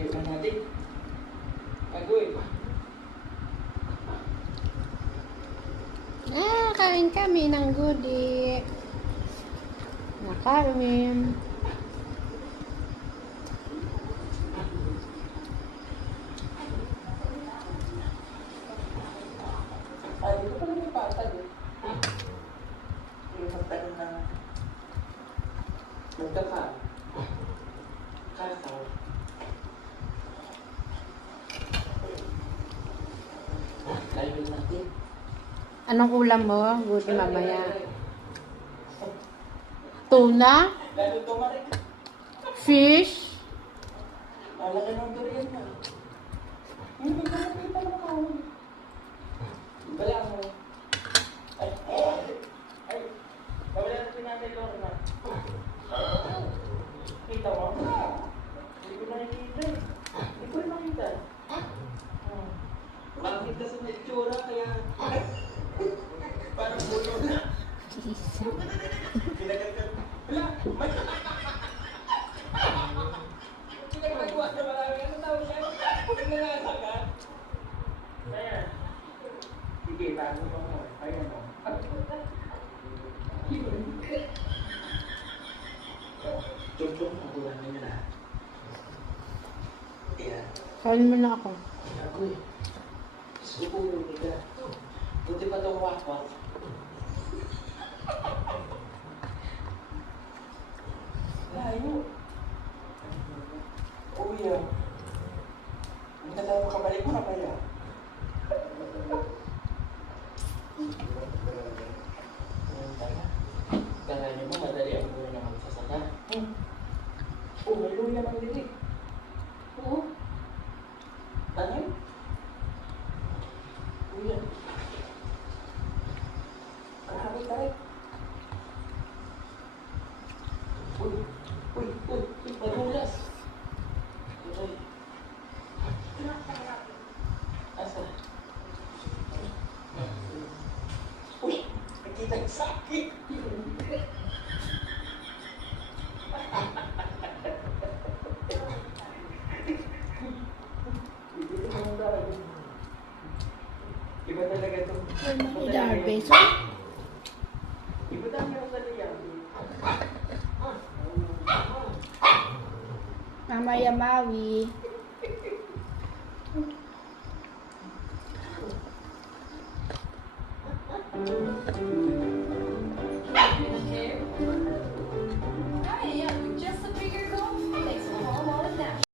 Layo na natin. Agoy. Kain kami ng gudi. Nakain. Ay, dito pala may patag eh. Yung magtanong na magkaka. Kasaw. Layo natin. Anong ulam mo? Gudi mamaya. Tuna? Lalo tumarik. Fish? Malaki ng durian na. Hindi ko nakita ng kawan. Bala mo. Ay. Kabala natin natin ito na. Kita mo? Hindi ko nakikita eh. Hindi ko rin nakita. Bakit kasi may itsura kaya parang bulo na. Pinagagag. Wala! May pinagagawa na marami. Ano tawag siya? Pinangasagan. Ayan. Sige, bago mo mo. Ayan mo. Chong-chong, ang kulang niya na. Ayan. Kain mo na ako. Agoy. Subulo nila. Buti pa itong wakwak. Layo. Uy, hindi na tayo makabalik mo na kaya. Kala niyo mo, madali ang muna na magsasaka. Oh, may luya ng dilig. Oo. Tanim? Luya. Marami tayo. Uy, madulas. Uy. Asa? Uy, nakita yung sakit. Iba talaga ito. Darbeso? Iba talaga ang saliyan. Mamaya mawi. Thank you.